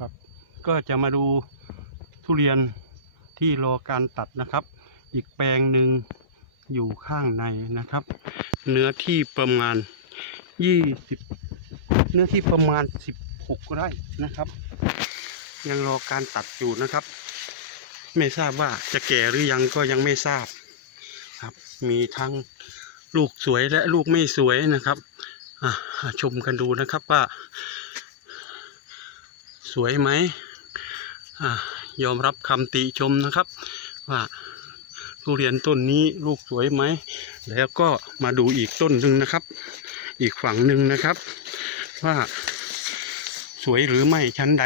ครับ ก็จะมาดูทุเรียนที่รอการตัดนะครับ อีกแปลงหนึ่งอยู่ข้างในนะครับ เนื้อที่ประมาณยี่สิบเนื้อที่ประมาณสิบหกไร่นะครับ ยังรอการตัดอยู่นะครับ ไม่ทราบว่าจะแก่หรือยังก็ยังไม่ทราบครับ มีทั้งลูกสวยและลูกไม่สวยนะครับอะชมกันดูนะครับว่า สวยไหมอยอมรับคำติชมนะครับ ว่าทุเรียนต้นนี้ลูกสวยไหม แล้วก็มาดูอีกต้นหนึ่งนะครับ อีกฝั่งหนึ่งนะครับ ว่าสวยหรือไม่ชั้นใด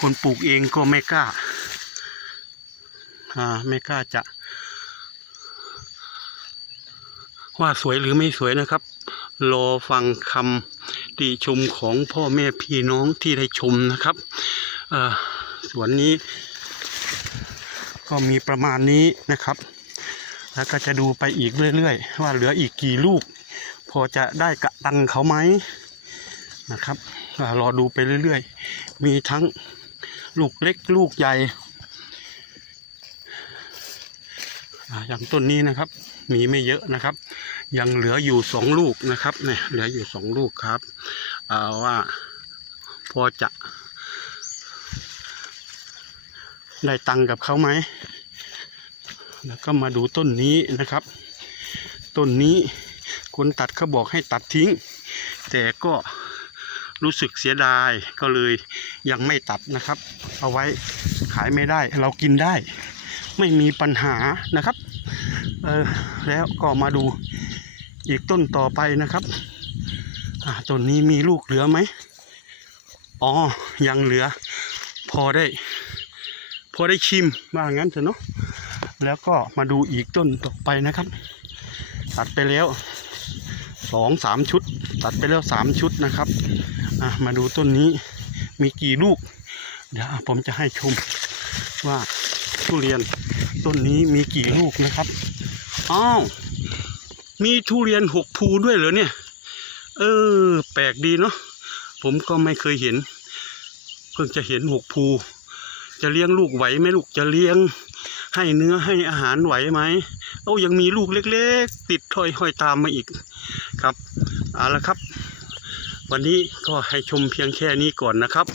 คนปลูกเองก็ไม่กล้าไม่กล้าจะ ว่าสวยหรือไม่สวยนะครับ รอฟังคำ ติชมของพ่อแม่พี่น้องที่ได้ชมนะครับสวนนี้ ก็มีประมาณนี้นะครับ แล้วก็จะดูไปอีกเรื่อยๆ ว่าเหลืออีกกี่ลูก พอจะได้กะตันเขาไหมนะครับรอดูไปเรื่อยๆ มีทั้งลูกเล็กลูกใหญ่ อย่างต้นนี้นะครับ มีไม่เยอะนะครับ ยังเหลืออยู่สองลูกนะครับเนี่ยเหลืออยู่สองลูกครับเอาว่าพอจะ ได้ตังกับเขาไหมแล้วก็มาดูต้นนี้นะครับ ต้นนี้คนตัดเขาบอกให้ตัดทิ้ง แต่ก็รู้สึกเสียดายก็เลยยังไม่ตัดนะครับ เอาไว้ขายไม่ได้เรากินได้ ไม่มีปัญหานะครับเออแล้วก็มาดูอีกต้นต่อไปนะครับต้นนี้มีลูกเหลือไหมอ๋อยังเหลือ พอได้ พอได้ชิมว่างั้นเถอะเนาะแล้วก็มาดูอีกต้นต่อไปนะครับ ตัดไปแล้วสองสามชุด ตัดไปแล้วสามชุดนะครับมาดูต้นนี้มีกี่ลูก เดี๋ยวผมจะให้ชมว่า ทุเรียนต้นนี้มีกี่ลูกนะครับอ้าวมีทุเรียนหกภูด้วยเหรอเนี่ย เออ แปลกดีเนาะผมก็ไม่เคยเห็น เพิ่งจะเห็นหกภูจะเลี้ยงลูกไหวไหมลูกจะเลี้ยง ให้เนื้อให้อาหารไหวไหมโอ้ยังมีลูกเล็ก ๆ ติดถอยห้อยตามมาอีกครับเอาละครับ วันนี้ก็ให้ชมเพียงแค่นี้ก่อนนะครับ